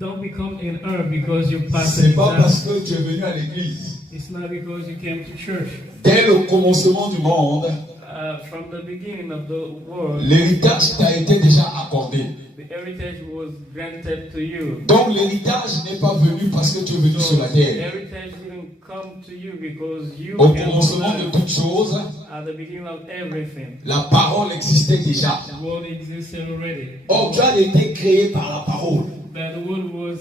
don't become an herb because you pass C'est it pas down. parce que tu es venu à l'église. It's not because you came to church. Dès le commencement du monde, From the beginning of the world, l'héritage t'a été déjà accordé. the heritage was granted to you. Donc l'héritage n'est pas venu parce que tu es venu So sur la the terre. heritage didn't come to you because you Au came commencement de to toutes choses, at the beginning of everything. la parole existait déjà. The world existed already. Or, tu as été créé par la parole. But the world was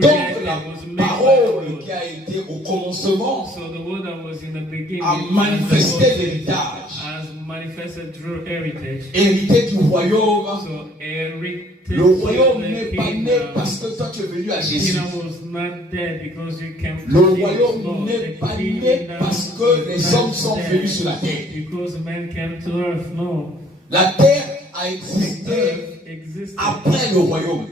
Donc created, la was made by the parole world. qui a été au commencement So the word that was in the beginning a manifesté l'héritage. has manifested through heritage. Hérité du royaume. So heritage Le royaume the n'est pas né kingdom. parce que toi tu es venu à The Jésus. kingdom was not dead because you came Le to Jesus. royaume No, n'est the pas né kingdom parce que les is hommes not sont dead venus sur la terre. because man came to earth. No. La terre a The existé earth existed. après le royaume.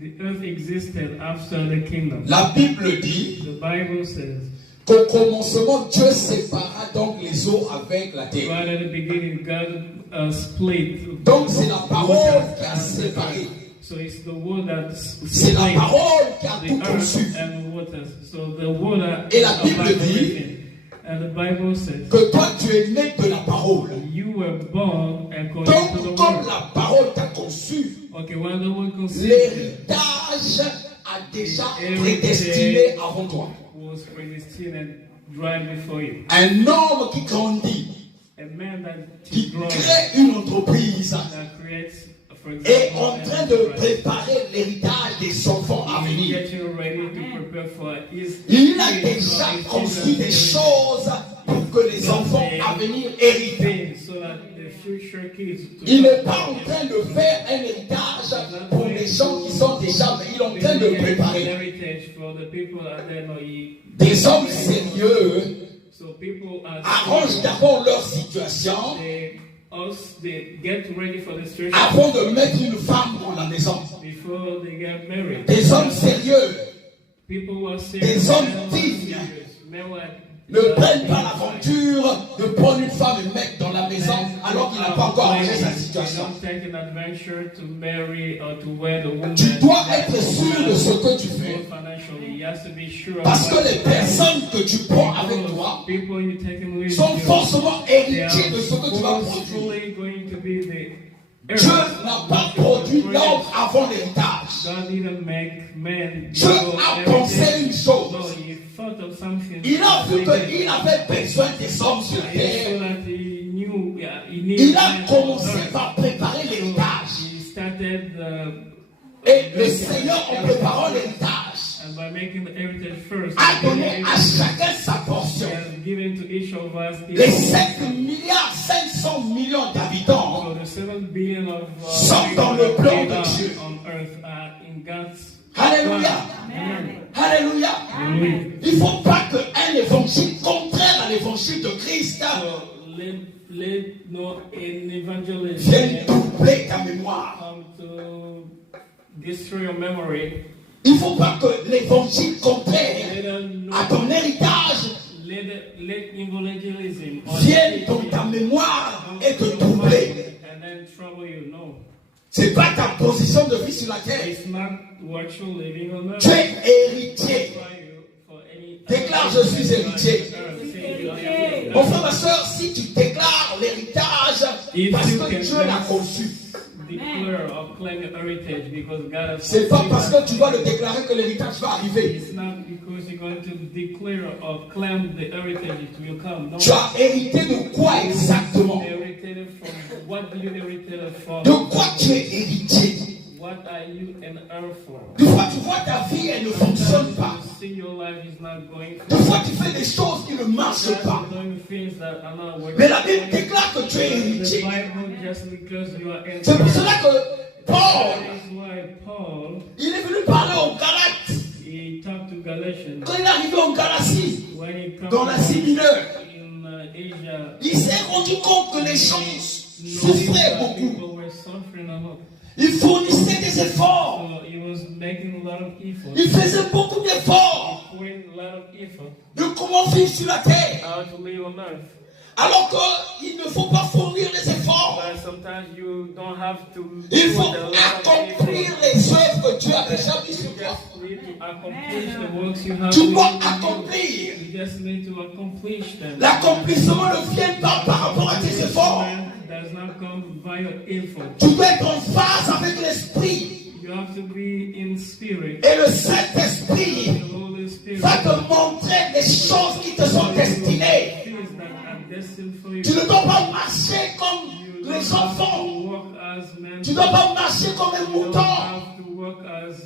The earth existed after the kingdom. La Bible dit The Bible says, qu'au commencement, Dieu sépara donc les eaux avec la terre. right at the beginning, God split. Donc c'est la parole qui a séparé. So it's the word that C'est la split parole qui a the tout conçu. earth and waters. So the water Et la Bible above dit everything. And the Bible says, Que toi tu es né de la parole. you were born according to the Donc comme word. la parole t'a conçu, Okay, when the word conceived l'héritage a déjà prédestiné avant toi. was predestined and right before you. Un homme qui grandit, A man that qui is growing, crée une entreprise, that creates, for est example, en train an de enterprise. préparer l'héritage des enfants à He's venir. getting ready to prepare for his Il a his- déjà his construit des children's choses pour que les enfants à venir héritent. things so that the future kids to Il n'est come pas en train de faire un héritage pour les gens qui sont déjà, mais il est en train de préparer. heritage for the people that they know. Des hommes sérieux So people are arrangent d'abord leur situation they get ready for the situation avant de mettre une femme dans la maison. before they get married. Des hommes sérieux People who are serious, Des hommes men who are dignes. serious, men who are- ne prennent pas l'aventure de prendre une femme et mettre dans la maison alors qu'il n'a pas encore arrangé sa situation. Don't take an adventure to marry or to wed a woman. Tu dois être sûr de ce que tu fais. Financially, you have to be sure. Parce que les personnes que tu prends avec toi people you take with sont you, forcément they are héritiers de ce que tu vas produire. forcefully going to be the Dieu n'a pas produit l'homme avant l'héritage. God didn't make man. Dieu a pensé une chose. No, he thought of something. Il a vu qu'il avait besoin des hommes sur la So terre. that he knew, he needed Il a man commencé on earth. par préparer l'héritage. He started Et le Seigneur, en préparant l'héritage, and by making the heritage first, a donné à he chacun sa portion. has given to each of us Les 7 milliards 500 millions d'habitants so the 7 billion of sont dans le plan de Dieu. on earth are in God's Alléluia. plan. Alléluia. Amen. Il ne faut pas qu'un évangile contraire à l'évangile de Christ So let no an evangelist vienne doubler ta mémoire. come to destroy your memory. Il ne faut pas que l'évangile contraire Let them à ton héritage let evangelism vienne dans ta mémoire et te doubler. and then trouble you. No, Ce n'est pas ta position de vie sur la terre. it's not what you're living on earth. Tu es héritier. For any Déclare, je suis héritier. Say, Mon frère, ma soeur, si tu déclares l'héritage, parce que Dieu l'a conçu. declare or claim your heritage because God has. C'est pas parce que tu dois le déclarer que l'héritage va arriver. It's not because you're going to declare or claim the heritage it will come. No. Tu as hérité de quoi exactement? Heritage from what do you heritate from? De quoi tu es héritier? What are you an heir for? Des fois, tu vois ta vie, elle ne fonctionne pas. You see your life is not going Des fois, tu fais des choses qui ne marchent pas. doing things that are not working. Mais la Bible déclare que tu es The héritier. Bible just because you are an C'est pour heir. cela que Paul, That is why Paul il est venu parler aux Galates. he talked to Galatians Quand il est arrivé en Galatie, when he comes dans l'Asie mineure, in Asia. il s'est rendu compte que les gens souffraient beaucoup. People were suffering a lot. Ils fournissaient des efforts. So he was making a lot of effort. Ils faisaient beaucoup d'efforts Putting a lot of effort de comment vivre sur la terre. how to live on earth. Alors qu'il ne faut pas fournir les efforts. But sometimes you don't have to Il put faut a lot of accomplir effort. les œuvres que Dieu a déjà mises sur You place. toi. need to accomplish the works you have Tu within dois you. accomplir. You just need to accomplish them. L'accomplissement ne vient pas par rapport à tes efforts. Does not come via effort. Tu dois être en phase avec l'esprit. You have to be in spirit. Et le Saint-Esprit The Holy Spirit va te montrer les choses qui te sont destinées. things that are destined for you. Tu ne dois pas marcher comme You les don't have enfants. to walk as men. Tu ne dois pas marcher comme un You don't mouton. have to walk as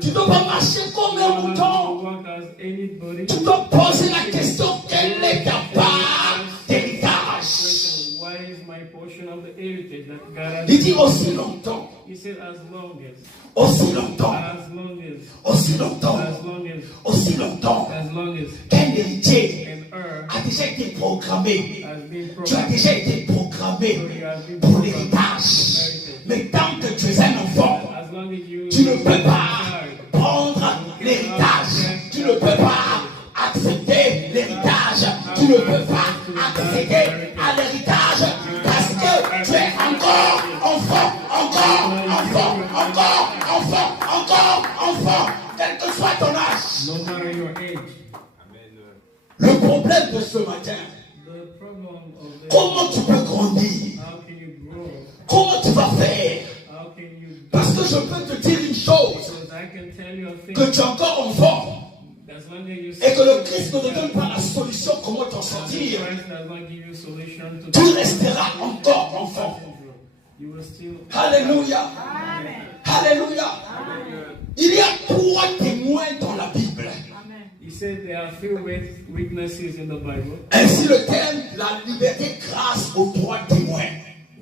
Tu ne dois pas marcher comme you un don't have to mouton. walk as anybody. Tu dois poser la question, quelle est ta part d'héritage? What is my portion of the heritage that God has Il dit aussi longtemps, He said as long as aussi longtemps, aussi longtemps, aussi longtemps qu'un héritier an heir a déjà été programmé. has been Tu as déjà été programmé pour l'héritage. Mais tant que tu es un enfant, as long as you tu ne peux pas prendre l'héritage. Tu ne peux pas accepter l'héritage. Tu ne peux pas accéder à l'héritage parce que tu es encore enfant, quel que soit ton âge. no matter your age. Le problème de ce matin, The problem of comment tu peux grandir? how can you grow? Comment tu vas faire? How can you Parce que je peux te dire une chose, because I can tell you a thing que tu es encore enfant as long as you et que le Christ ne te donne pas la solution comment t'en sortir. Christ does not give you solution to Tu resteras encore enfant. you will still Alléluia. Alléluia. Il y a 3 témoins dans la Bible. He said there are few witnesses in the Bible, Ainsi le thème, la liberté grâce aux 3 témoins.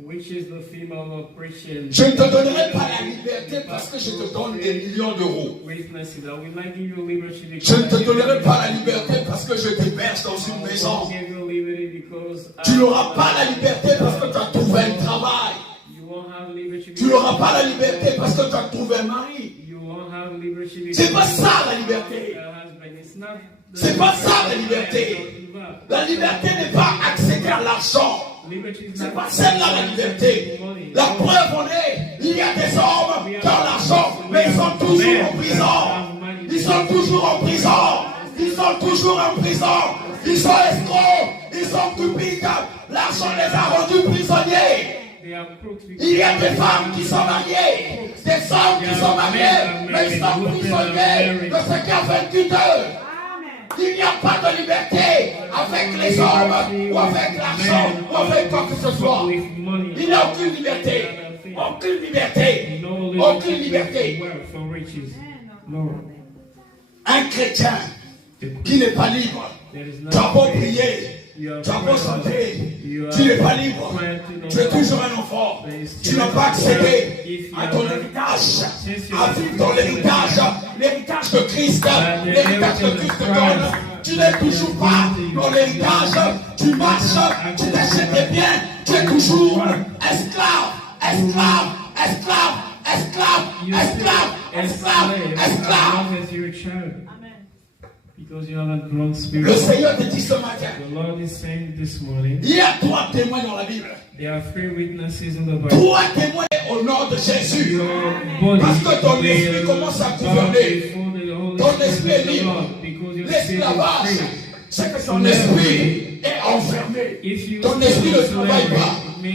which is the female of Christian Je ne te donnerai pas la liberté parce que je te donne des millions d'euros. witnesses. I will not give you liberty Je ne te because donnerai pas la liberté parce que je t'héberge dans une I maison. won't give you liberty because Tu n'auras pas la liberté parce que tu as trouvé un travail. you won't have liberty Tu n'auras pas la liberté parce que tu as trouvé un mari. you won't have liberty because C'est pas ça la liberté. your husband. It's not the C'est pas ça la liberté. La liberté n'est pas accéder à l'argent. Liberty is C'est not pas celle-là la liberté. La preuve en est, il y a des hommes qui ont l'argent, mais ils sont toujours en prison. Ils sont toujours en prison. Ils sont toujours en prison. Ils sont escrocs. Ils sont cupides. L'argent les a rendus prisonniers. they are crooks because Il y a des femmes qui sont mariées, des hommes qui sont mariés, mais ils sont prisonniers de ce qui a vaincu d'eux. Il n'y a pas de liberté avec les hommes, ou avec l'argent, ou avec quoi que ce soit. Il n'y a aucune liberté. Aucune liberté. Aucune liberté. for riches. No. Un chrétien qui n'est pas libre, There is tu as no beau prier, tu as beau chanter, tu n'es pas libre. Tu es toujours un enfant. Tu n'as pas accédé à ton héritage, à vivre ton héritage, l'héritage de Christ, l'héritage que Christ te donne. Tu n'es toujours pas dans l'héritage, tu marches, tu t'achètes des biens, tu es toujours esclave, esclave, esclave, esclave, You esclave, still esclave, as esclave. long as you're a child. Because you have a grown Le spirit. Seigneur te dit ce matin, The Lord is saying this morning, il y a 3 témoins dans la Bible. there are 3 witnesses in the Bible. 3 témoins au nom de Jésus. Your body Parce que ton will esprit commence à bow gouverner. before the Holy Ton esprit Spirit est of the libre. Lord, because your spirit L'esclavage, is free. c'est que ton esprit est enfermé. If you Ton esprit ne travaille pas.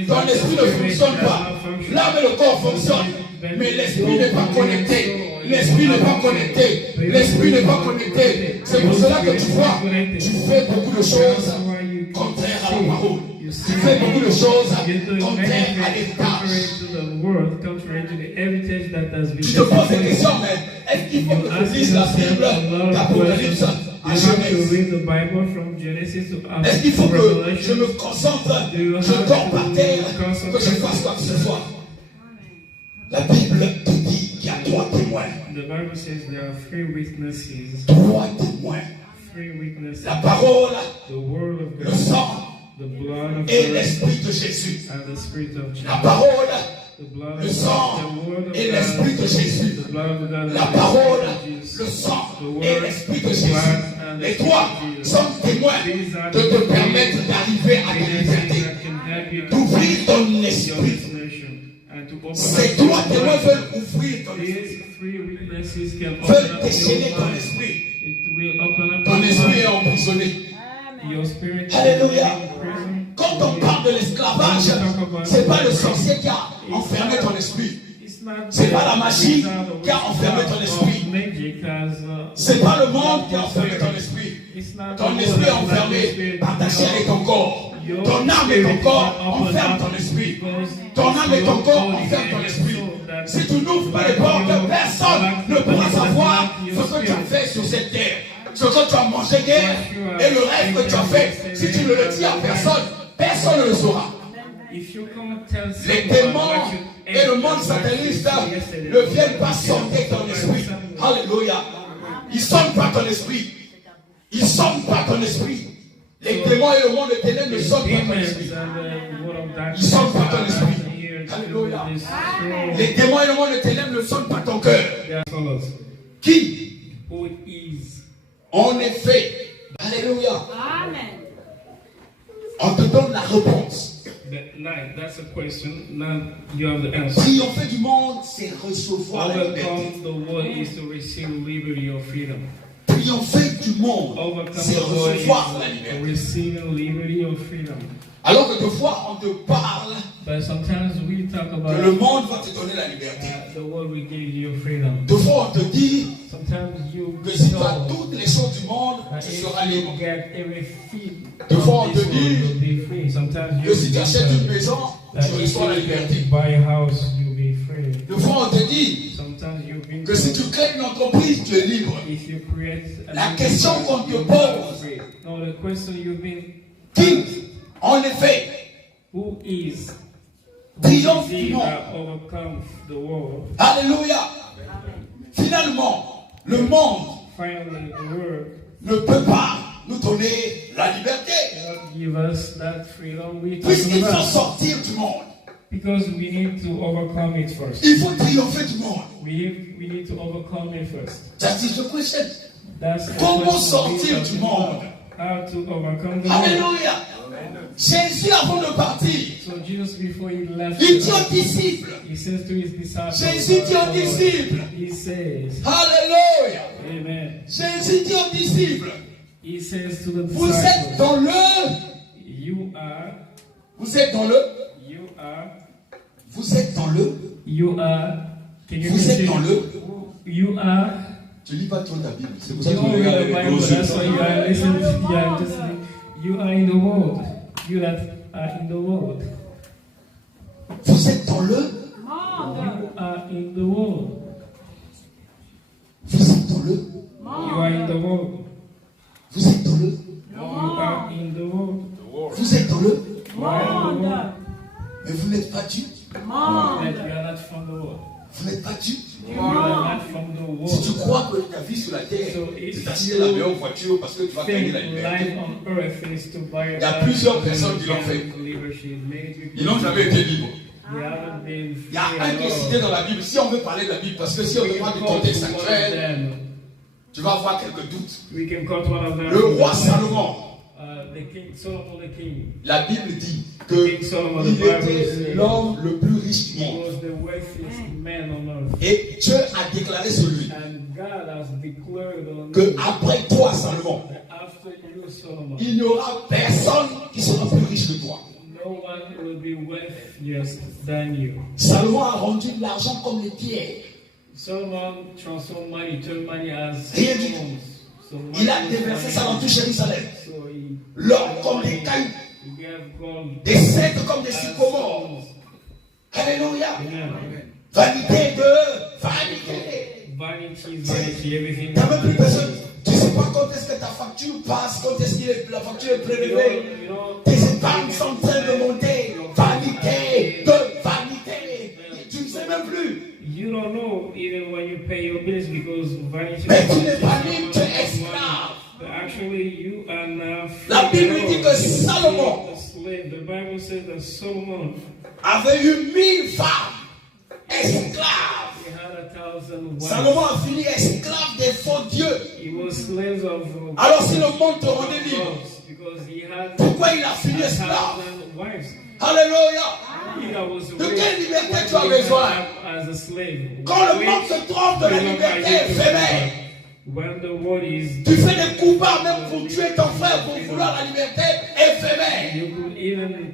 Ton esprit ne fonctionne pas. L'âme et le corps fonctionnent. Mais l'esprit n'est pas connecté. L'esprit n'est pas connecté. L'esprit n'est pas connecté. C'est pour cela que tu vois, tu fais beaucoup de choses contraires à la parole. Tu fais beaucoup de choses contraires à l'héritage. Tu te poses des questions, mais est-ce qu'il faut que tu lises la Bible d'Apocalypse à Genèse? Est-ce qu'il faut que je me concentre, je dors par terre, que je fasse quoi que ce soit? La Bible te dit qu'il y a 3 témoins. The Bible says there are 3 witnesses. 3 témoins. 3 witnesses. La parole, The word of le God, sang the blood of et God, l'esprit de Jésus. and the spirit of La Jesus. parole, The blood le of sang God, the word of et l'esprit de God, Jésus. the blood of God, La and parole, the spirit of Jesus. le sang The et word, l'esprit de the Jésus. blood, and the Les spirit 3 of Jesus. sont témoins de te permettre d'arriver à ta Witnesses liberté. that can help you to D'ouvrir ton your esprit. destination Ces trois témoins veulent ouvrir ton esprit. Veulent déchaîner ton esprit. Ton esprit est emprisonné. Alléluia. Quand on parle de l'esclavage, ce n'est pas le sorcier qui a enfermé ton esprit. Ce n'est pas la magie qui a enfermé ton esprit. Ce n'est pas le monde qui a enfermé ton esprit. Ton esprit est enfermé par ta chair et ton corps. Ton âme et ton corps enferment ton esprit. Ton âme et ton corps enferment ton esprit. Si tu n'ouvres pas les portes, personne ne pourra savoir ce que tu as fait sur cette terre. Ce que tu as mangé hier et le rêve que tu as fait. Si tu ne le dis à personne, personne ne le saura. Les démons et le monde sataniste ne viennent pas sonner ton esprit. Alléluia. Ils ne sonnent pas ton esprit. Ils ne sonnent pas ton esprit. Les démons et le monde de ténèbres ne sonnent pas ton esprit. Ils ne sonnent pas ton esprit. Alléluia. Les démons et le monde de ténèbres ne sonnent pas ton cœur. Qui? En effet. Alléluia. On te donne la réponse. That's a question. Now you have the answer. Triompher du monde, c'est recevoir la liberté. Overcome the world is to receive liberty or freedom. Triompher du monde, c'est recevoir la liberté. Receiving liberty or freedom. Alors que des fois, on te parle but sometimes we talk about que le monde va te donner la liberté. The world will give you freedom. Des fois, on te dit que si tu as toutes les choses du monde, tu seras libre. Des fois, on te dit que si tu achètes une maison, tu reçois la liberté. Des fois, on te dit que si tu crées une entreprise, tu es libre. La question qu'on te pose, qui, en effet, triomphe du monde? Alléluia. Finalement, le monde ne peut pas nous donner la liberté. Puisqu'il faut sortir du monde. Because we need to overcome it first. Il faut triompher du monde. We need to overcome it first. That is the question. Comment sortir du monde? How to overcome the Alléluia. Jésus, avant de partir, so Jesus, before he left, il dit aux disciples, he says to his disciples, Jésus dit aux disciples, he says, Alléluia. Amen. Jésus dit aux disciples, he says to the disciples, vous êtes dans le, you are, vous êtes dans le, you are, vous êtes dans le, you are, can you vous êtes dans le, you are. Tu lis pas trop ta Bible, c'est pour ça que tu regardes les gros yeux. That's why you are listening. Yeah, just you are in the world. You that are in the world. Vous êtes dans le. You are in the world. Vous êtes dans le. You are in the world. Vous êtes dans le. You are in the world. Vous êtes dans le. Monde. Mais vous n'êtes pas Dieu. You are not from the world. Vous n'êtes pas Dieu. You are not from the world. Si tu crois que ta vie sur la terre, c'est d'acheter la meilleure voiture parce que tu vas gagner la liberté. Il y a plusieurs personnes qui l'ont fait. Ils n'ont jamais été libres. Il y a un qui est cité dans la Bible. Si on veut parler de la Bible, parce que si on te parle du contexte actuel, tu vas avoir quelques doutes. Le roi Salomon, la Bible dit qu'il était l'homme le plus riche du monde. Et Dieu a déclaré sur lui que après toi, Salomon, il n'y aura personne qui sera plus riche que toi. Salomon a rendu l'argent comme les pierres. Rien du tout. Il a déversé ça dans tout Jérusalem. L'or comme les cailloux. Des cèdres comme des sycomores. Alléluia. Vanité de vanité. Tu n'as même plus besoin. Tu ne sais pas quand est-ce que ta facture passe, quand est-ce que la facture est prélevée. Tes épargnes sont en train de monter. Vanité de vanité. Tu ne sais même plus. You don't know even when you pay your bills because vanity. Mais tu n'es pas libre, tu es esclave. But actually, you are now free. La Bible dit que Salomon The Bible says that Solomon avait eu 1000 femmes esclaves. He had 1,000 wives. Salomon a fini esclave des faux dieux. He was slaves of. Alors si le monde te rendait libre, because he had pourquoi il a fini esclave? 1,000 wives. Alléluia. De quelle liberté tu as besoin? Quand le monde se trompe de la liberté éphémère, tu fais des coupables même pour tuer ton frère pour vouloir la liberté éphémère.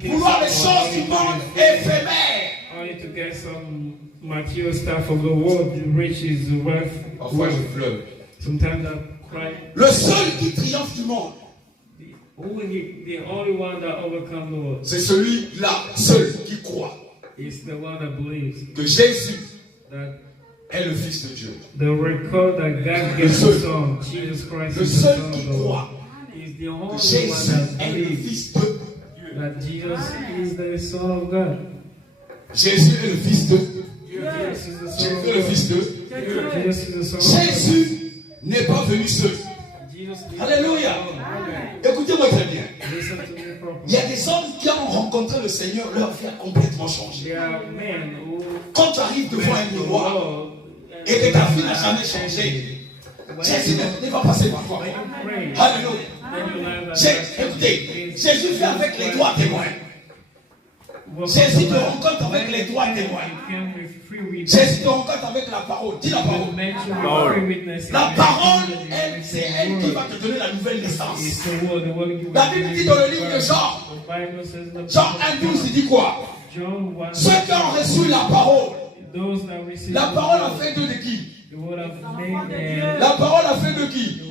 Vouloir les choses du monde éphémères. Only to get some material stuff of the world, riches, wealth. Parfois je pleure. Sometimes I cry. Le seul qui triomphe du monde, the only one that overcomes the world, c'est celui-là seul qui croit is the one that believes que Jésus that est le Fils de Dieu. the record that God gives the Son, Jesus Christ Le is the seul Son qui of the world, croit is the que only one Jésus that est le believes Fils de Dieu. that Jesus is the Son of God. Jésus est le Fils de Jesus is the Son Jésus of est le God. Fils de Jesus is the Son of God. Jésus n'est pas venu seul. Jesus is Alléluia. the Écoutez-moi très bien. Listen to me properly. Il y a des hommes qui ont rencontré le Seigneur, leur vie a complètement changé. There are men who Quand tu arrives devant un miroir et que ta vie n'a jamais changé, Jésus n'est pas passé par toi. Alléluia. Écoutez, Jésus fait avec les trois témoins. Jésus te rencontre avec les trois témoins. Jésus te rencontre avec la parole. Dis la parole. La parole, c'est elle qui va te donner la nouvelle naissance. La Bible dit dans le livre de Jean, Jean 1,12, il dit quoi? Ceux qui ont reçu la parole a fait d'eux de qui? La parole a fait de qui?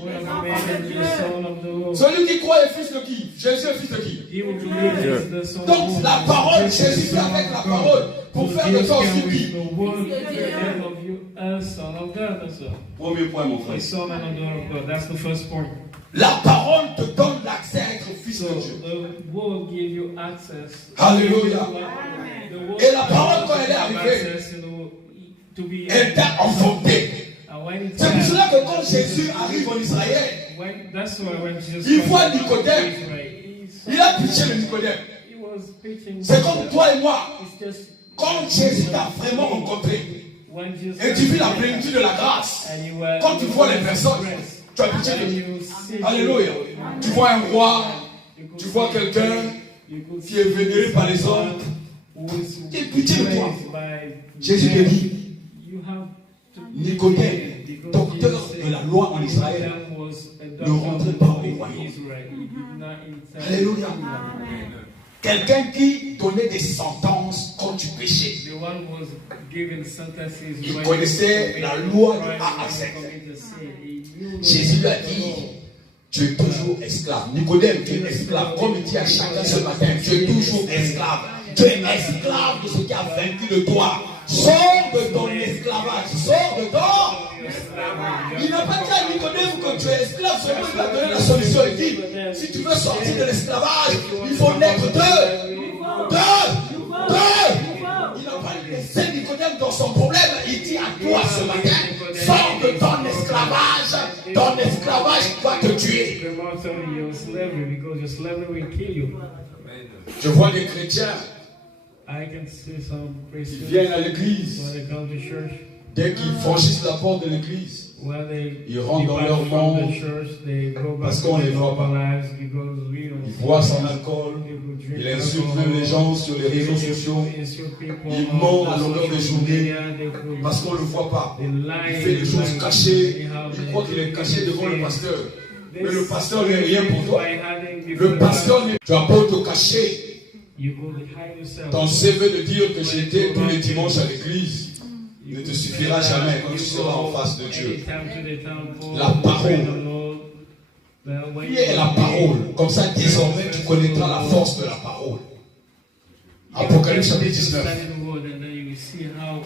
Celui qui croit est fils de qui? Jésus est fils de qui? Donc la parole, Jésus fait avec la parole pour faire de toi aussi qui? Premier point, mon frère. La parole te donne l'accès à être fils de Dieu. Alléluia. Et la parole, quand elle est arrivée, elle t'a enfanté. C'est pour cela que quand Jésus arrive en Israël, il voit Nicodème. Il a pitié de Nicodème. C'est comme toi et moi. Quand Jésus t'a vraiment rencontré et tu vis la plénitude de la grâce, quand tu vois les personnes, tu as pitié de lui. Alléluia. Tu vois un roi, tu vois quelqu'un qui est vénéré par les hommes, qui a pitié de toi. Jésus te dit, Nicodème, docteur de la loi en Israël, ne rentrait pas au royaume. Alléluia. Quelqu'un qui donnait des sentences quand tu péchais. Il connaissait la loi de A à Z. Jésus lui a dit, tu es toujours esclave. Nicodème, tu es esclave. Comme il dit à chacun ce matin, tu es toujours esclave. Tu es esclave de ce qui a vaincu de toi. Sors de ton esclavage. Sors de ton. Il n'a pas dit à Nicodème que tu es esclave. Seulement il a donné la solution. Il dit, si tu veux sortir de l'esclavage, il faut naître deux. Il n'a pas laissé Nicodème dans son problème. Il dit à toi ce matin, sors de ton esclavage. Ton esclavage va te tuer. Je vois des chrétiens qui viennent à l'église. Dès qu'ils franchissent la porte de l'église, ils rentrent dans leur monde parce qu'on ne les voit pas. Ils boivent son alcool, ils insultent même les gens sur les réseaux sociaux, ils mentent à longueur de journée parce qu'on ne le voit pas. Il fait des choses cachées, il croit qu'il est caché devant le pasteur. Mais le pasteur n'est rien pour toi. Le pasteur, tu as beau te cacher. Ton CV de dire que j'étais tous les dimanches à l'église ne te suffira jamais quand tu seras en face de Dieu. La parole. Qui est la parole? Comme ça, désormais, tu connaîtras la force de la parole. Apocalypse chapitre 19.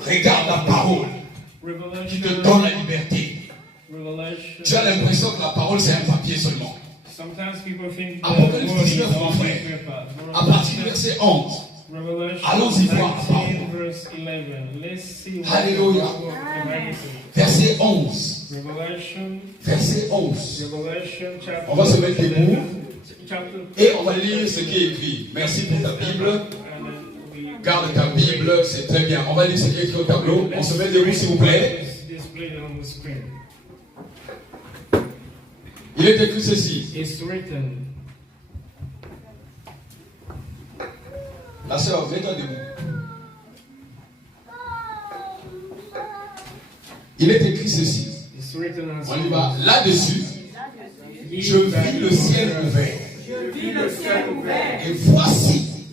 Regarde la parole qui te donne la liberté. Tu as l'impression que la parole, c'est un papier seulement. Apocalypse 19, mon frère. À partir du verset 11. Allons-y voir la parole. Alléluia. Verset 11. Verset 11. On va se mettre debout et on va lire ce qui est écrit. Merci pour ta Bible. Garde ta Bible, c'est très bien. On va lire ce qui est écrit au tableau. On se met debout, s'il vous plaît. Il est écrit ceci. La sœur, mets-toi debout. Il est écrit ceci. On y va. Là-dessus, je vis le ciel ouvert.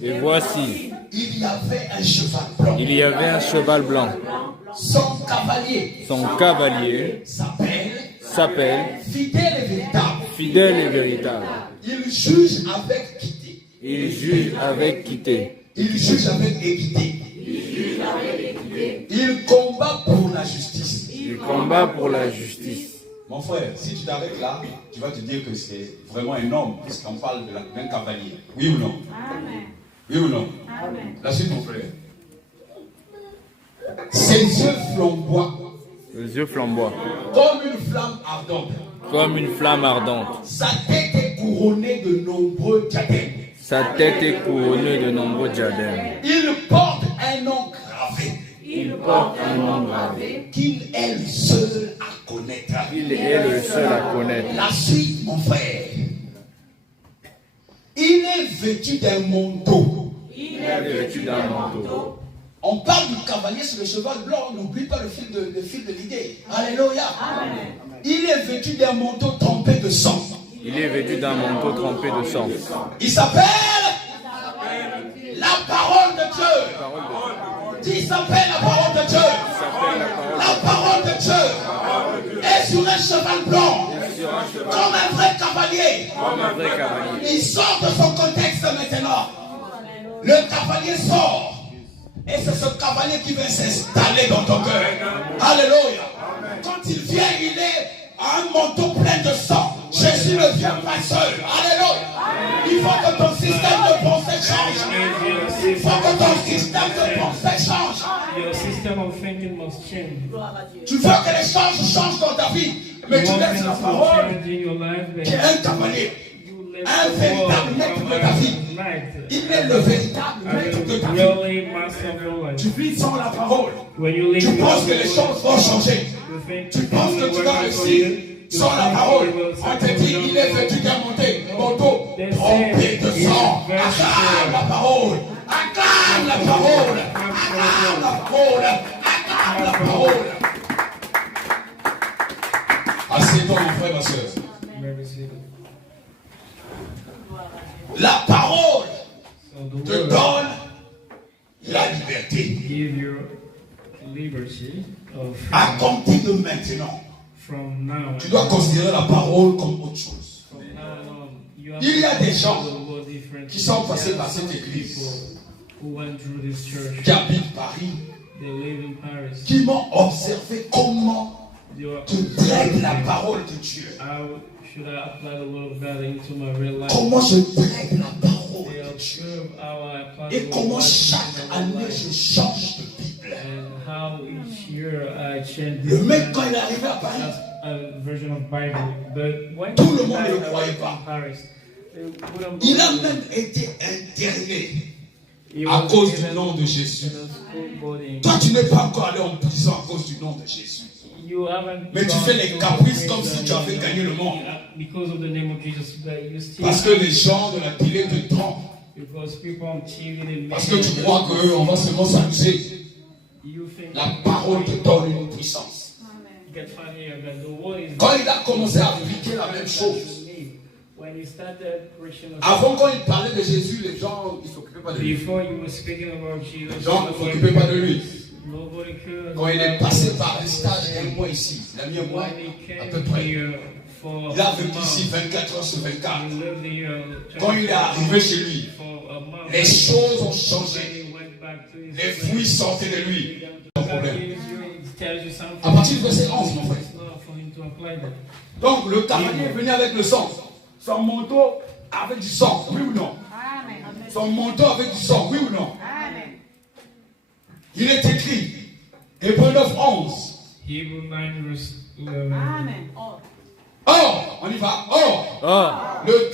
Et voici. Il y avait un cheval blanc. Son cavalier s'appelle Fidèle et véritable. Il juge avec quitter. Il juge avec équité. Il combat pour la justice. Mon frère, si tu t'arrêtes là, tu vas te dire que c'est vraiment un homme, puisqu'on parle d'un cavalier. Oui ou non? Amen. Oui ou non? Amen. La suite, mon frère. Ses yeux flamboient. Comme une flamme ardente. Sa tête est couronnée de nombreux diadèmes. Il porte un nom gravé. Qu'il est le seul à connaître. La suite, mon frère. Il est vêtu d'un manteau. On parle du cavalier sur le cheval blanc, on n'oublie pas le fil de l'idée. Alléluia. Amen. Il est vêtu d'un manteau trempé de sang. Il s'appelle la parole de Dieu. Il s'appelle la parole de Dieu. La parole de Dieu est sur un cheval blanc, comme un vrai cavalier. Il sort de son contexte maintenant. Le cavalier sort. Et c'est ce cavalier qui vient s'installer dans ton cœur. Alléluia. Quand il vient, il est à un manteau plein de sang. Jésus ne vient pas seul. Alléluia. Il faut que ton système de pensée change. Il faut que ton système de pensée change. Your system of thinking must change. Tu veux que les choses changent dans ta vie, mais tu laisses la parole qui est un cavalier. Un véritable maître de ta vie. Il est le véritable maître de ta vie. Tu vis sans la parole. Tu penses que les choses vont changer. Tu penses que tu vas réussir sans la parole. On te dit, il est vêtu d'un manteau trempé de sang. Acclame la parole. Acclame la parole. Acclame la parole. Acclame la parole. Assieds-toi, mon frère, ma soeur. La parole te donne la liberté. À compter de maintenant, tu dois considérer la parole comme autre chose. Il y a des gens qui sont passés par cette église, qui habitent Paris, qui m'ont observé comment tu traites la parole de Dieu. Comment je traite la parole de Dieu. Et comment chaque année je change de Bible. Le mec, quand il est arrivé à Paris, tout le monde ne le croyait pas. Il a même été interné à cause du nom de Jésus. Toi, tu n'es pas encore allé en prison à cause du nom de Jésus. Mais tu fais les caprices comme si tu avais gagné le monde. Parce que les gens de la télé te trompent. Parce que tu crois qu'on va seulement s'amuser. La parole te donne une puissance. Quand il a commencé à appliquer la même chose, avant, quand il parlait de Jésus, les gens ne s'occupaient pas de lui. Les gens ne s'occupaient pas de lui. Quand il est passé par un stage d'un mois ici, il a mis un mois à peu près. Il a vécu ici 24 heures sur 24. Quand il est arrivé chez lui, les choses ont changé. Les fruits sortaient de lui. Pas de problème. À partir du verset 11, mon frère. Donc le cavalier est venu avec le sang. Son manteau avec du sang, oui ou non? Son manteau avec du sang, oui ou non? Il est écrit, Hébreux 9, 11. Or, on y va. Or, le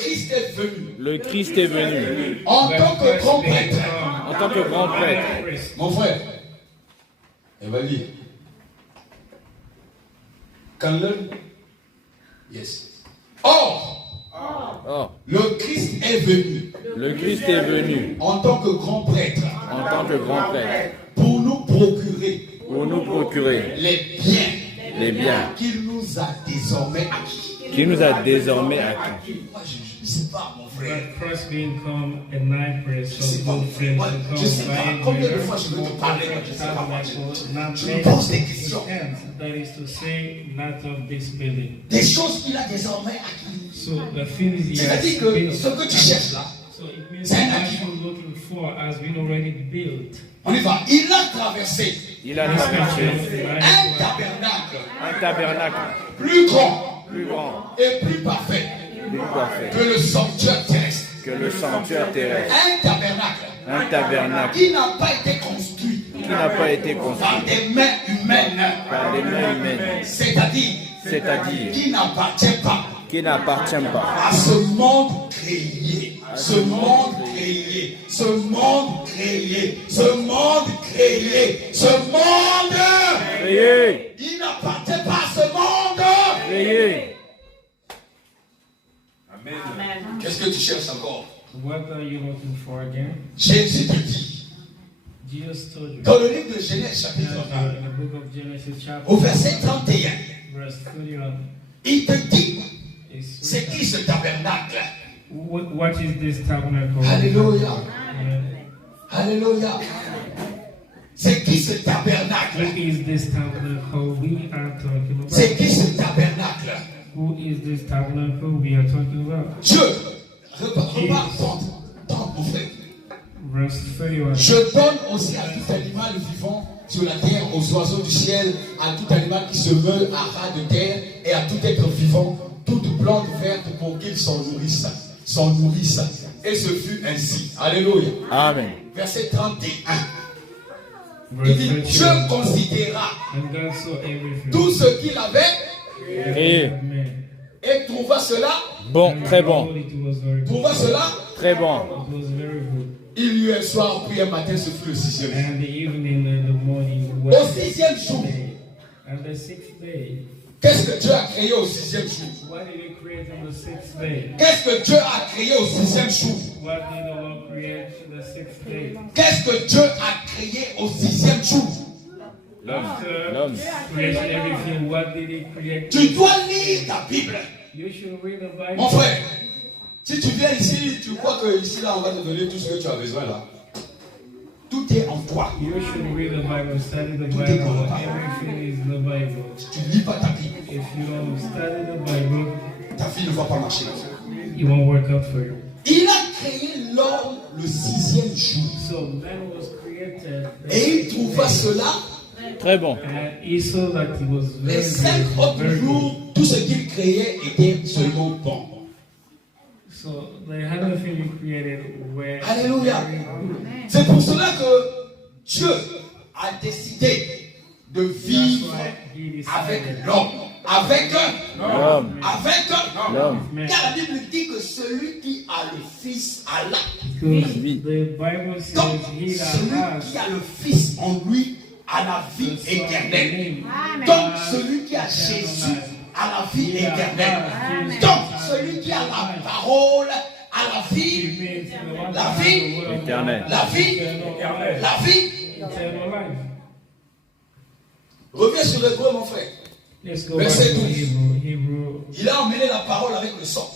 Christ est venu. En tant que grand prêtre. Mon frère, elle va lire. Can learn? Yes. Or, le Christ est venu. En tant que grand prêtre. Pour nous procurer les biens les biens qu'il nous a désormais acquis. qu'il nous a désormais acquis. Moi, je ne sais pas, mon frère. But first we become a night Je ne person, sais pas, good mon frère. friends Moi, to je ne come sais pas. by Combien de fois je veux te parler, moi, je ne sais pas. Moi, je me pose des questions. That is to say, not of this building. Des choses qu'il a désormais acquis. So the things he has C'est-à-dire que built. ce que tu cherches là, So it means c'est un what acquis. you're looking for has been already built. On y va. Il a traversé Il a traversé un tabernacle un tabernacle plus grand plus grand, et plus parfait plus parfait que le sanctuaire terrestre. que le sanctuaire terrestre. Un Un tabernacle qui n'a pas été construit qui n'a pas été construit par des mains humaines, par des mains humaines, c'est-à-dire qui n'appartient pas qui n'appartient pas à ce monde créé, ce monde créé, ce monde créé, ce monde créé, ce monde. créé, Il n'appartient pas à ce monde. créé. Amen. Qu'est-ce que tu cherches encore? What are you looking for again? Jésus te dit, Jesus told you. dans le livre de Genèse chapitre In 1, the book of Genesis chapter au verset 31, verse 31. il te dit, It's c'est qui ce tabernacle? what is this tabernacle? Alléluia. Yeah. Alléluia. C'est qui ce What tabernacle? is this tabernacle we are talking about? C'est qui ce tabernacle? Who is this tabernacle we are talking about? Dieu, repars, tente, mon frère. Verse 31. Je donne aussi à tout animal vivant sur la terre, aux oiseaux du ciel, à tout animal qui se meut à ras de terre et à tout être vivant, toute plante verte pour qu'ils s'en nourrissent. Et ce fut ainsi. Alléluia. Amen. Verset 31. Verse Il dit, 31. Dieu considéra And God saw everything. tout ce qu'il avait Créé. Amen. et trouva cela, Bon, très bon, It was very good. trouva cela. très bon. It was very good. Il y eut un soir, puis un matin, ce fut le 6e jour. And the evening and the morning Au was 6e jour, day. And the 6th day. qu'est-ce que Dieu a créé au 6e jour? What did he create on the 6th day? Qu'est-ce que Dieu a créé au 6e jour? What did the Lord create on the 6th day? Qu'est-ce que Dieu a créé au 6e jour? L'homme. Creation everything. What did he create? Tu dois lire ta Bible. You should read the Mon Bible. frère, si tu viens ici, tu crois que ici, là, on va te donner tout ce que tu as besoin, là. Tout est en toi. You should read the Bible, study the Tout est dans Bible. la parole. Everything is the Bible. Si tu ne lis pas ta Bible, If you don't study the Bible, ta vie ne va pas marcher. it won't work out for you. Il a créé l'homme le 6e jour. So man was created. Et il trouva cela. Très bon. And he saw that it was Les very 5 good. autres Very good. jours, tout ce qu'il créait était seulement bon. So the other thing you created were Alléluia. very good. C'est pour cela que Dieu a décidé de vivre That's why he avec decided. l'homme. Avec L'homme. L'homme. Car la Bible dit que celui qui a le Fils a la. Because Oui. the Bible says Donc, he that celui has qui a le Fils en lui a la vie the Son éternelle. in him. Donc, celui qui a Jésus a la vie éternelle. Donc, celui qui a la parole a la It vie, means the one La that vie has the word of éternelle. God. la vie, Eternal la vie. eternal life. Reviens sur l'hébreu, mon frère. Let's go back Verset to 12. Hebrew. Il a emmené la parole avec le sang.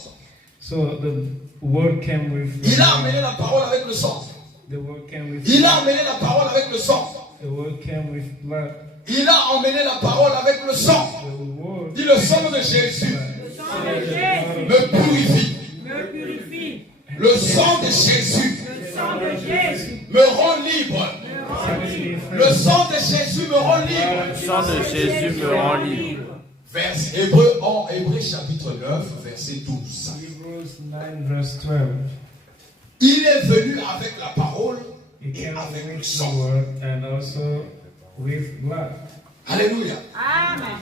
So the word came with Il a emmené la parole avec le sang. the word came with Il a emmené la parole avec le sang. the word came with blood. Il a emmené la parole avec le sang. The word Dit le sang de Jésus me me purifie. purifie. Le sang de Jésus Le sang de Jésus me rend libre. Le sang de Jésus me rend libre. Le sang de Jésus me rend libre. Vers Hébreu, en Hébreu chapitre 9, verset 12. Hebrews 9 verse 12. Il est venu avec la parole It et came avec le with the sang. word and also with blood. Alléluia. Amen.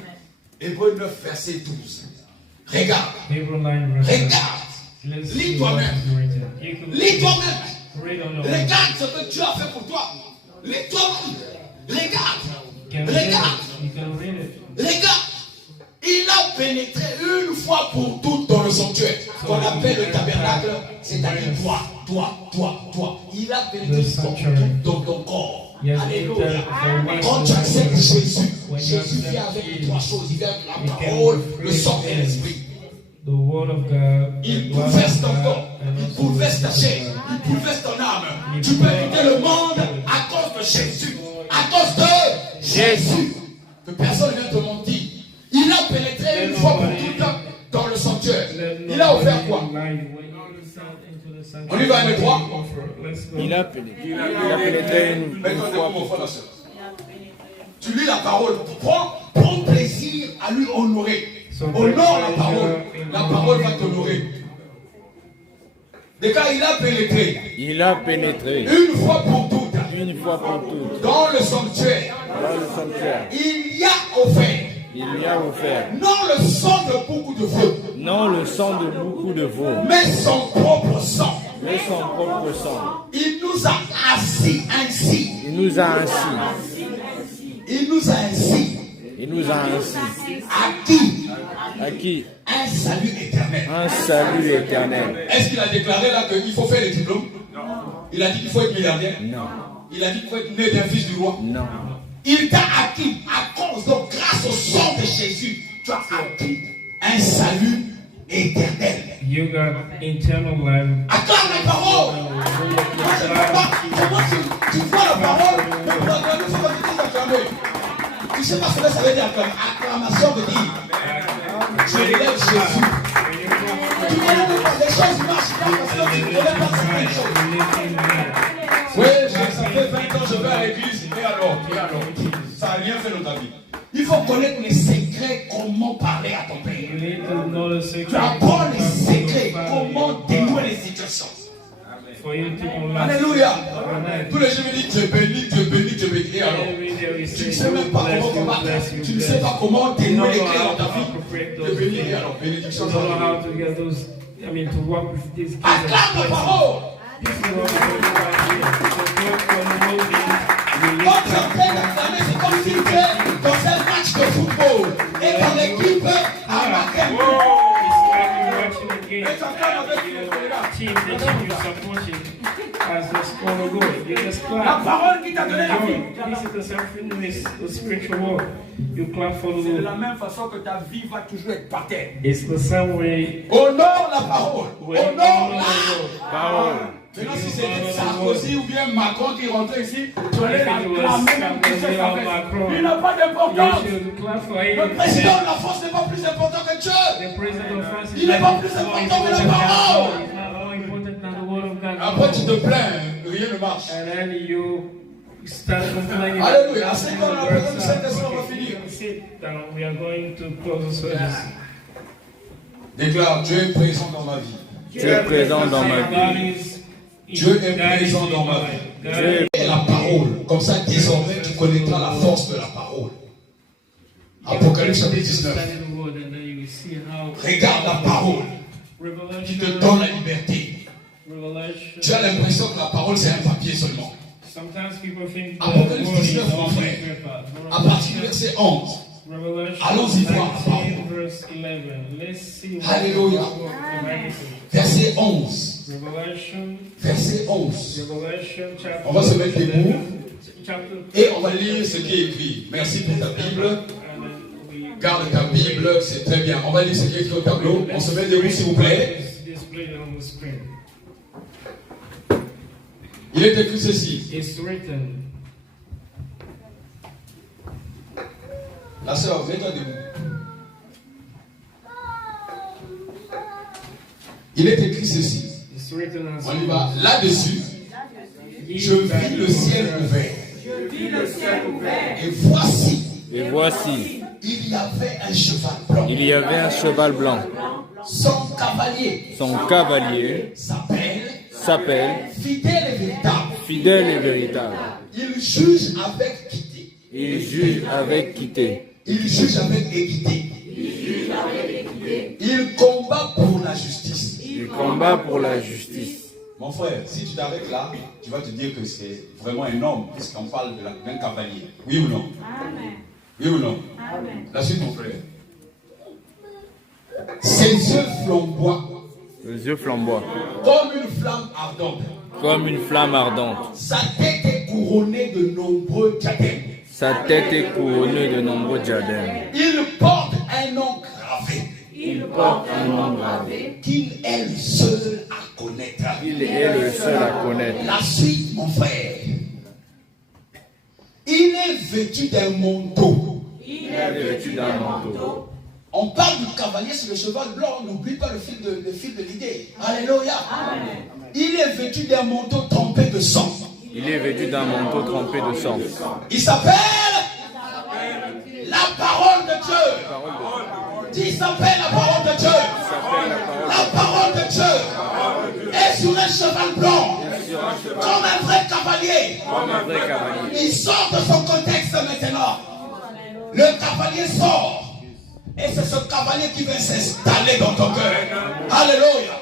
Hébreu 9, verset 12. Regarde, Hebrew 9 verse 12. regarde, Let's lis see what toi-même. is written. You can Lis toi-même. read on your own. Regarde ce que Dieu a fait pour toi. Lis toi-même. Regarde. You can read Regarde. it. You can read it. Regarde. Il a pénétré une fois pour toutes dans le sanctuaire, qu'on appelle le tabernacle, c'est-à-dire toi. Il a pénétré dans ton corps. Alléluia. Quand tu acceptes Jésus, Jésus vient avec trois choses. Il vient avec la parole, le sang et l'esprit. The word of God, il bouleverse ton corps, il bouleverse ta chair, il bouleverse ton âme. Tu peux quitter le monde à cause de Jésus, à cause de Jésus. Que personne ne vient te mentir. Il a pénétré une fois pour toutes dans le sanctuaire. Il a offert quoi? On y va avec toi. Il a pénétré une fois pour toutes. Tu lis la parole, prends plaisir à lui honorer. Honore la parole va t'honorer. Des cas, il a pénétré. Il a pénétré. Une fois pour toutes. Une fois pour toutes. Dans le sanctuaire. Dans le sanctuaire. Il y a offert. Il y a offert. Non le sang de beaucoup de veaux. Non le sang de beaucoup de veaux. Mais son propre sang. Mais son propre sang. Il nous a assis ainsi. Il nous a ainsi. Il nous a ainsi. Il nous a ainsi acquis un salut éternel. Un salut éternel. Est-ce qu'il a déclaré là qu'il faut faire les diplômes? Non. Il a dit qu'il faut être milliardaire? Non. Il a dit qu'il faut être né d'un fils du roi? Non. Il t'a acquis à cause, donc grâce au sang de Jésus, tu as acquis un salut éternel. You got eternal life. Acclame la parole. Tu vois la parole, mais pour acclamer, il faut que tu dises acclamer. Tu sais pas ce que ça veut dire acclamation veut dire. Je lève Jésus. Tu connais pas les choses marchent là parce que tu ne connais pas ces choses. Oui, ça fait 20 ans que je vais à l'église. Et alors? Ça n'a rien fait dans ta vie. Il faut connaître les secrets, comment parler à ton père. Tu apprends les secrets, comment dénouer les situations. Alléluia. Tous les jours, me disent Dieu béni, Dieu béni, Dieu béni. Et alors, tu ne sais même pas comment combattre. Tu ne sais pas comment dénouer les clés dans ta vie. Dieu béni. Et alors, bénédiction. Acclame la parole. Quand tu es en train d'acclamer, c'est comme si tu étais dans un match de football. Et ton équipe a marqué un but. Team that you supporting as the score of goal. You just clap. La parole qui t'a donné la vie. This is the spiritual word. You clap for the Lord. C'est de la même façon que ta vie va toujours être par terre. It's the same way. Honore la parole. Honore la parole. Maintenant, si c'était Sarkozy ou bien Macron qui rentrait ici, tu allais l'acclamer même que c'est sa fête. Il n'a pas d'importance. Le président de la France n'est pas plus important que Dieu. Il n'est pas plus important que la parole. Après, tu te plains, rien ne marche. Alléluia. À 5 ans, la présence du Saint-Esprit va finir. Déclare, Dieu est présent dans ma vie. Dieu est présent dans ma vie. Dieu est présent dans ma vie. Dieu est la parole. Comme ça, désormais, tu connaîtras la force de la parole. Apocalypse chapitre 19. Regarde la parole qui te donne la liberté. Tu as l'impression que la parole, c'est un papier seulement. Apocalypse 19, mon frère. À partir du verset 11. Allons-y voir la parole. Alléluia. Verset 11. Verset 11. On va se mettre debout et on va lire ce qui est écrit. Merci pour ta Bible. Garde ta Bible, c'est très bien. On va lire ce qui est écrit au tableau. On se met debout, s'il vous plaît. Il est écrit ceci. La sœur, vous êtes debout. Il est écrit ceci. On y va. Là-dessus, je vis le ciel ouvert. Et voici, il y avait un cheval blanc. Il y avait un cheval blanc. Son cavalier s'appelle Fidèle et véritable. Il juge avec quitter. Il juge avec quitter. Il juge avec équité. Il combat pour la justice. Il combat pour la justice. Mon frère, si tu t'arrêtes là, tu vas te dire que c'est vraiment un homme, puisqu'on parle d'un cavalier. Oui ou non? Amen. Oui ou non? Amen. La suite, mon frère. Ses yeux flamboient. Les yeux flamboient. Comme une flamme ardente. Comme une flamme ardente. Sa tête est couronnée de nombreux diadèmes. Sa tête est couronnée de nombreux diadèmes. Il porte un nom gravé. Il porte un nom gravé. Qu'il est le seul à connaître. Il est le seul à connaître. La suite, mon frère. Il est vêtu d'un manteau. Il est vêtu d'un manteau. On parle du cavalier sur le cheval blanc, n'oublie pas le fil de l'idée. Alléluia. Amen. Il est vêtu d'un manteau trempé de sang. Il est vêtu d'un manteau trempé de sang. Il s'appelle la parole de Dieu. Il s'appelle la parole de Dieu. La parole de Dieu est sur un cheval blanc, comme un vrai cavalier. Il sort de son contexte maintenant. Le cavalier sort. Et c'est ce cavalier qui vient s'installer dans ton cœur. Alléluia.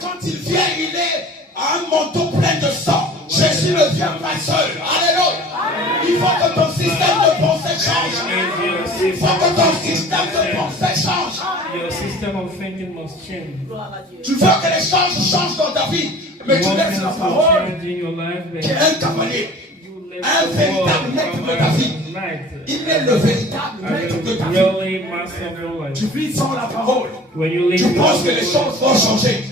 Quand il vient, il est à un manteau plein de sang. Jésus ne vient pas seul. Alléluia. Il faut que ton système de pensée change. Il faut que ton système de pensée change. Your system of thinking must change. Tu veux que les choses changent dans ta vie. Mais tu laisses la parole qui est un cavalier. Un véritable maître de ta vie. Il est le véritable maître de ta vie. Tu vis sans la parole. Tu penses que les choses vont changer.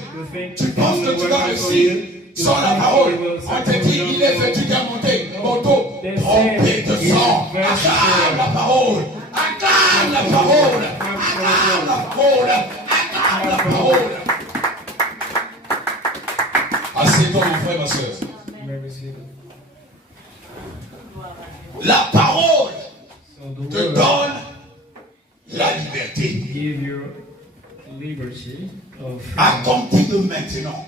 Tu penses que tu vas réussir sans la parole. On te dit, il est vêtu d'un manteau trempé de sang. Acclame la parole. Acclame la parole. Acclame la parole. Acclame la parole. Assieds-toi, mon frère, ma soeur. La parole te donne la liberté. À compter de maintenant,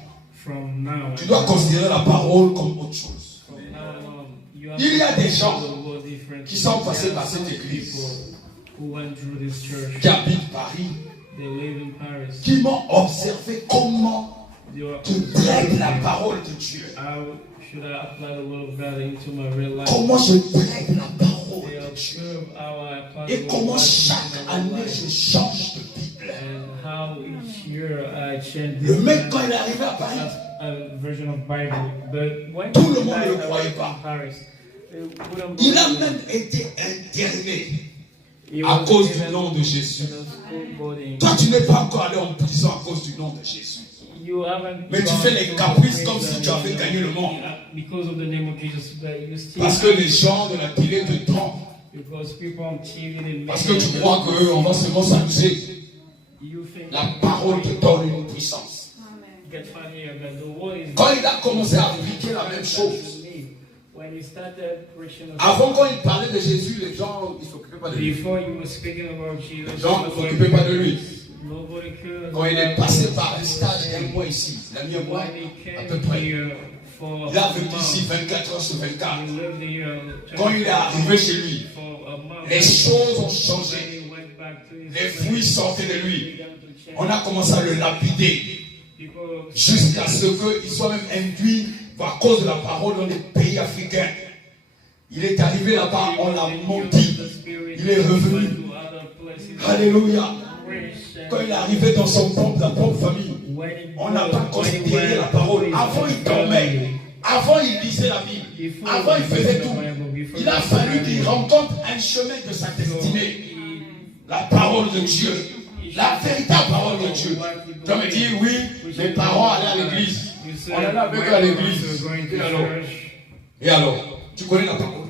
tu dois considérer la parole comme autre chose. Il y a des gens qui sont passés par cette église, qui habitent Paris, qui m'ont observé comment tu traites la parole de Dieu. Comment je traite la parole de Dieu. Et comment chaque année je change de Bible. Le mec, quand il est arrivé à Paris, tout le monde ne le croyait pas. Il a même été interné à cause du nom de Jésus. Toi, tu n'es pas encore allé en prison à cause du nom de Jésus. Mais tu fais les caprices comme si tu avais gagné le monde. Parce que les gens de la télé te trompent. Parce que tu crois qu'on va seulement s'amuser. La parole te donne une puissance. Quand il a commencé à appliquer la même chose, avant, quand il parlait de Jésus, les gens ne s'occupaient pas de lui. Les gens ne s'occupaient pas de lui. Quand il est passé par un stage d'un mois ici, il a mis un mois à peu près. Il a vécu ici 24 heures sur 24. Quand il est arrivé chez lui, les choses ont changé. Les fruits sortaient de lui. On a commencé à le lapider jusqu'à ce qu'il soit même induit à cause de la parole dans les pays africains. Il est arrivé là-bas, on l'a menti. Il est revenu. Alléluia. Quand il est arrivé dans sa propre famille, on n'a pas considéré la parole. Avant, il dormait. Avant, il lisait la Bible. Avant, il faisait tout. Il a fallu qu'il rencontre un chemin de sa destinée. La parole de Dieu. La véritable parole de Dieu. Tu me dis, oui, mes parents allaient à l'église. On allait avec eux à l'église. Et alors, tu connais la parole?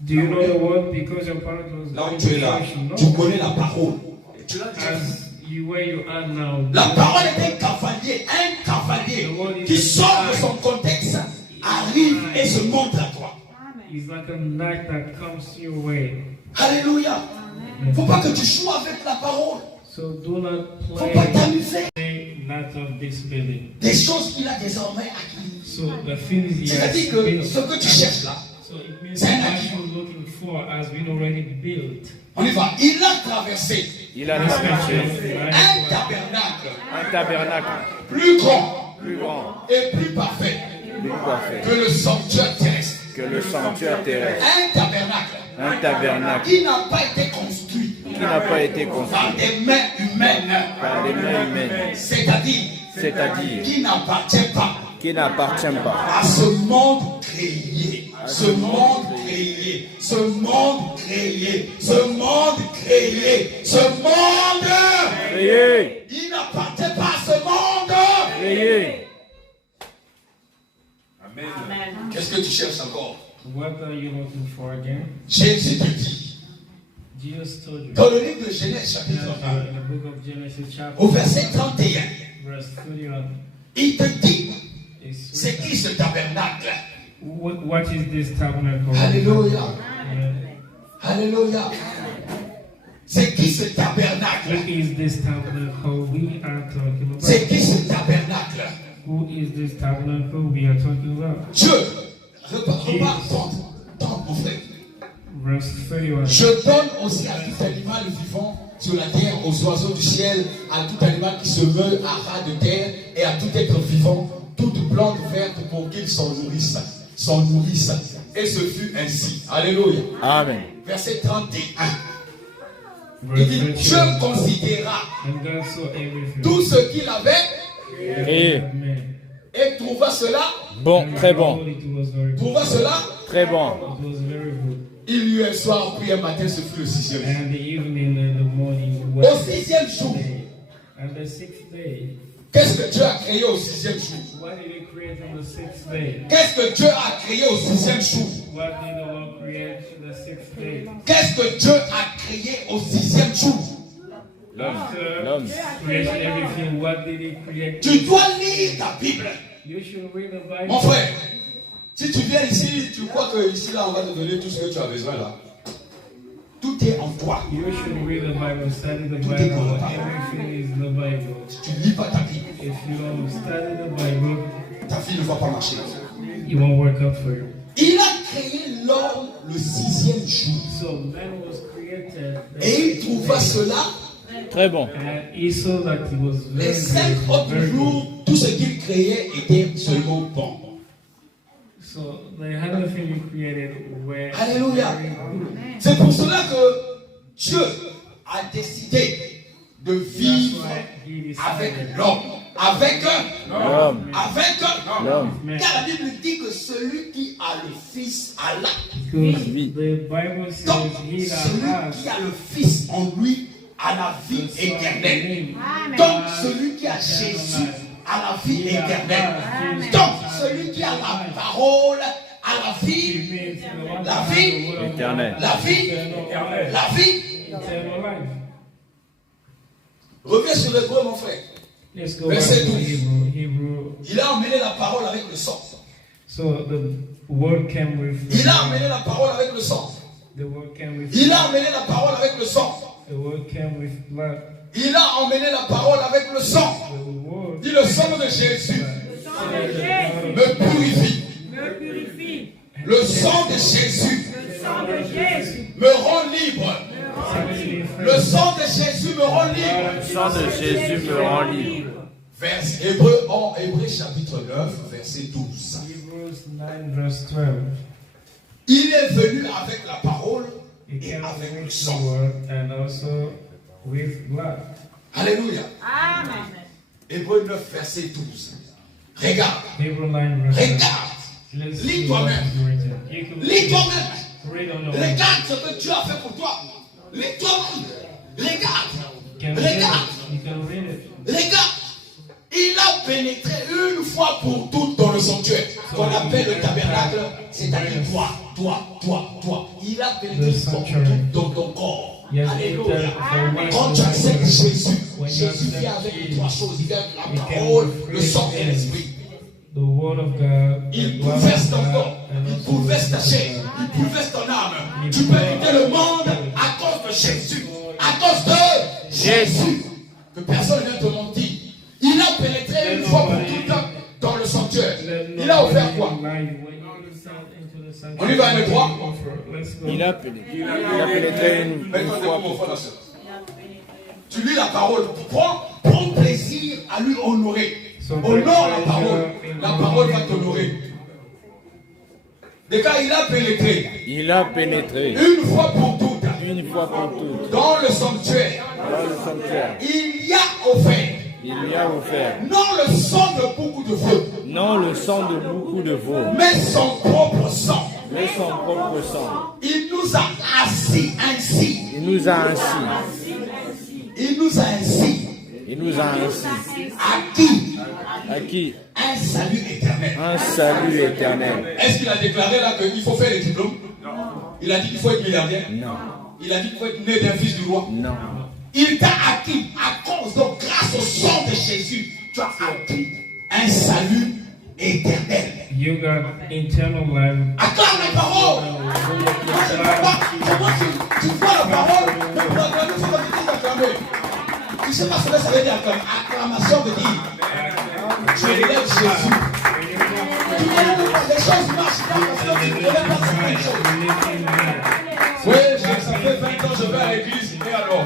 Do you know the word because your part was là où tu es là, tu connais la parole. Tu l'as dit. La parole est un cavalier qui sort de son contexte, arrive et se montre à toi. Alléluia. Il ne faut pas que tu joues avec la parole. Il ne faut pas t'amuser. Des choses qu'il a désormais acquises. C'est-à-dire que ce que tu cherches là, c'est un acquis. On y va. Il a traversé. Un tabernacle. Plus grand. Et plus parfait. Que le sanctuaire terrestre. Un tabernacle. Qui n'a pas été construit. Par des mains humaines. C'est-à-dire c'est-à-dire qui n'appartient pas à à ce monde créé, ce monde créé, ce monde créé, ce monde créé, ce monde créé. Il n'appartient pas à ce monde Créé. Amen. Qu'est-ce que tu cherches encore? What are you looking for again? Jésus te dit Jesus told you. dans le livre de Genèse chapitre In the book of Genesis 1 chapter au verset 31, verse 31. il te dit It's c'est qui ce tabernacle? what is this tabernacle? Alléluia. Yeah. Alléluia. C'est qui ce tabernacle? What is this tabernacle we are talking about? C'est qui ce tabernacle? Who is this tabernacle we are talking about? Dieu, repars, tente, mon frère. Verse 31. Je donne aussi à tout animal vivant sur la terre, aux oiseaux du ciel, à tout animal qui se meut à ras de terre et à tout être vivant, toute plante verte pour qu'ils s'en nourrissent. Et ce fut ainsi. Alléluia. Amen. Verset 31. Verse Il dit, 31. Dieu considéra And God saw everything. tout ce qu'il avait Créé. Amen. et trouva cela, Bon, très bon. It was very good. trouva cela. Très bon. It was very good. Il y eut un soir, puis un matin, ce fut le 6e jour. And the evening and the morning Au was 6e jour, day. And the 6th day. qu'est-ce que Dieu a créé au 6e jour? What did he create on the 6th day? Qu'est-ce que Dieu a créé au 6e jour? What did the Lord create on the 6th day? Qu'est-ce que Dieu a créé au 6e jour? L'homme. Create everything. What did he create? Tu dois lire ta Bible. You should read the Bible. Mon frère, si tu viens ici, tu crois que ici, là, on va te donner tout ce que tu as besoin, là. Tout est en toi. You should read the Bible, study the Tout est dans Bible. la parole. Everything is the Bible. Si tu ne lis pas ta Bible, If you don't study the Bible, ta vie ne va pas marcher. it won't work out for you. Il a créé l'homme le 6e jour. So man was created. Et il trouva cela. Très bon. And he saw that it was Les very 5 good, autres very good. jours, tout ce qu'il créait était seulement bon. So the other thing you created were Alléluia. very good. C'est pour cela que Dieu a décidé de vivre avec l'homme. Avec L'homme. L'homme. car la Bible dit que celui qui a le Fils a la. Because the Bible says Donc, he that celui qui has a le Fils en lui a la vie the Son éternelle. in him. Donc, celui qui a Jésus a la vie éternelle. Donc, celui qui a la parole a la vie, la vie, Éternel. la vie, la vie. Eternal life. Reviens sur l'hébreu, mon frère. Let's go back Verset to 12. Hebrew. Il a emmené la parole avec le sang. So the word came with Il a emmené la parole avec le sang. the word came with Il a emmené la parole avec le sang. the word came with blood. Il a emmené la parole avec le sang. The word Dit le sang de Jésus Sang de Jésus me purifie. me purifie. Le sang de Jésus Le sang de Jésus me rend libre. Le sang de Jésus me rend libre. Le sang de Jésus me rend libre. Hébreu chapitre 9, verset 12. Hebrews 9 verse 12. Il est venu avec la parole It et came avec le with the sang. word and also with blood. Alléluia. Amen. Hébreu 9, verset 12. Regarde. Hebrew 9 verse 12. Regarde. Let's Lis see toi-même. what is written. You can Lis toi-même. read on your own. Regarde ce que Dieu a fait pour toi. Lis toi-même. Regarde. You can read Regarde. it. You can read it. Regarde. Il a pénétré une fois pour toutes dans le sanctuaire qu'on appelle le tabernacle, c'est-à-dire toi. Il a pénétré une fois pour toutes dans ton corps. Yes, Alléluia. it Quand tu acceptes Jésus, Jésus vient avec les trois choses. Il vient avec la parole, le sang et l'esprit. The word of God. Il the blood bouleverse of ton God, corps, and il also bouleverse ta the chair, blood. il bouleverse ton âme. Tu peux quitter le monde à cause de Jésus, à cause de Jésus. Que personne ne vienne te mentir. Il a pénétré une fois pour toutes dans le sanctuaire. Il a offert quoi? On y va avec toi. Il a pénétré une fois pour toutes. Tu lis la parole. Prends plaisir à lui honorer. Honore la parole va t'honorer. Des cas, il a pénétré. Il a pénétré Une fois pour toutes. une fois pour toutes Dans le sanctuaire. dans le sanctuaire. Il y a offert. Il lui a offert. Non le sang de beaucoup de veaux, Non le sang de beaucoup de veaux, mais son propre sang. mais son propre sang. Il nous a assis ainsi. Il nous a ainsi. Il nous a ainsi Il nous a ainsi acquis acquis un salut éternel. un salut éternel. Est-ce qu'il a déclaré là qu'il faut faire les diplômes? Il a dit qu'il faut être milliardaire? Non. Il a dit qu'il faut être né d'un fils du roi? Non. Il t'a acquis à cause, donc grâce au sang de Jésus, tu as acquis un salut éternel. You got eternal life. Acclame la parole. Tu vois la parole, mais pour acclamer, il faut que tu dises acclamer. Tu sais pas ce que ça veut dire acclamer. Acclamation veut dire tu élèves Jésus. Les choses marchent pas parce que tu ne élèves pas certaines choses. Oui, ça fait 20 ans que je vais à l'église. Et alors?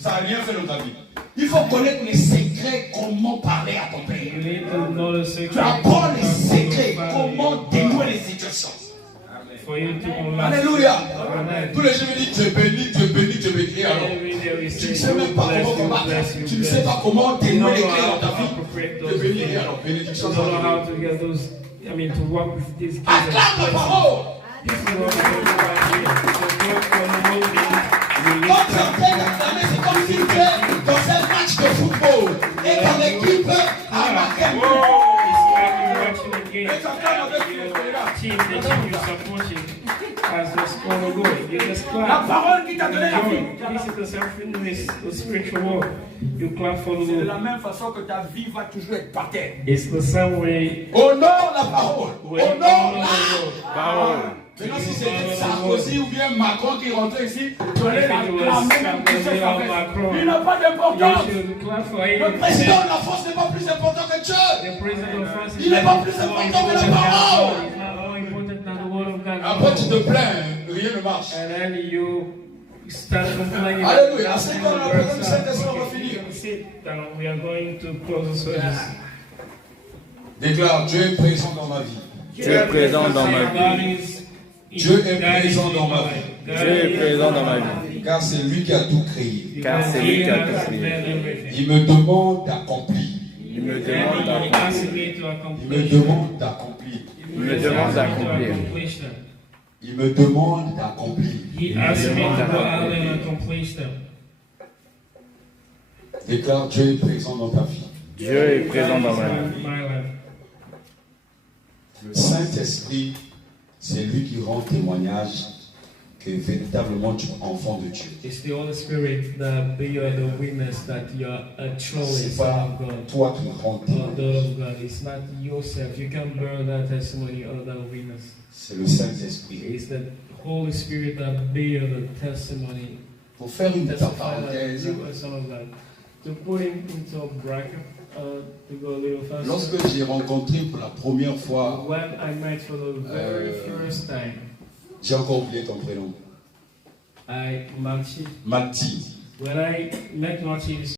Ça n'a rien fait dans ta vie. Il faut connaître les secrets, comment parler à ton père. You need to know the secret. Tu apprends les secrets, comment dénouer les situations. For you to unlock. Alléluia. Amen. Tous les jours, je dis Dieu béni, Dieu béni, Dieu béni. Et alors, Every day we tu ne say, sais même pas bless comment you, combattre. bless you, Tu ne bless sais you. pas comment You dénouer don't les know clés dans ta how to vie. perfect Dieu those béni. things. Et alors, bénédiction. You don't know how to get those, to work with these kids. Acclame la parole. This is what we do right here. So work on the whole thing. We Quand lift tu es en up. train d'acclamer, c'est comme si tu es dans un match de football et ton équipe a marqué un but. It's like you're watching a game. Et tu acclames avec le Team, the team you're supporting has to score a goal. You just La clap. parole qui t'a donné la vie. This is the self-witness, the spiritual world. You clap for the C'est de la Lord. même façon que ta vie va toujours être par terre. It's the same way Honore la parole. when Honore you la honor Parole. Maintenant, si c'était Sarkozy ou bien Macron qui rentrait ici, tu allais If it was l'acclamer même plus Sarkozy sa or fête. Macron, Il n'a pas the d'importance. you should clap for Le him. président de la France n'est pas plus important que Dieu. The president of France is Il n'est not pas plus more important que la important than parole. God. It's not more important than the word of God. Après, tu te plains, rien ne marche. And then you start complaining. Alléluia. À ce qu'on a besoin du Saint-Esprit, on va finir. Sit down. We are going to close the service. Déclare, Dieu est présent dans ma vie. Dieu est présent dans ma vie. Dieu est présent dans ma vie. Dieu est présent dans ma vie. Car c'est lui qui a tout créé. Car c'est lui qui a tout créé. Il me demande d'accomplir. Il me demande d'accomplir. Il me demande d'accomplir. Il me demande d'accomplir. Il me demande d'accomplir. He asked me to go out and accomplish them. Déclare, Dieu est présent dans ta vie. Dieu est présent dans ma vie. My life. Le Saint-Esprit, c'est lui qui rend témoignage que véritablement tu es enfant de Dieu. It's the Holy Spirit that be the witness that you are a truly C'est son pas of God. toi qui rends Or témoignage. daughter of God. It's not yourself. You can bear that testimony or that witness. C'est le Saint-Esprit. It's the Holy Spirit that bear the testimony. Pour faire une Testify that parenthèse, you are son of God. To put him into a bracket, to go a little faster. lorsque j'ai rencontré pour la première fois, When I met for the very first time, j'ai encore oublié ton prénom, Marty. Mati. When I met Marty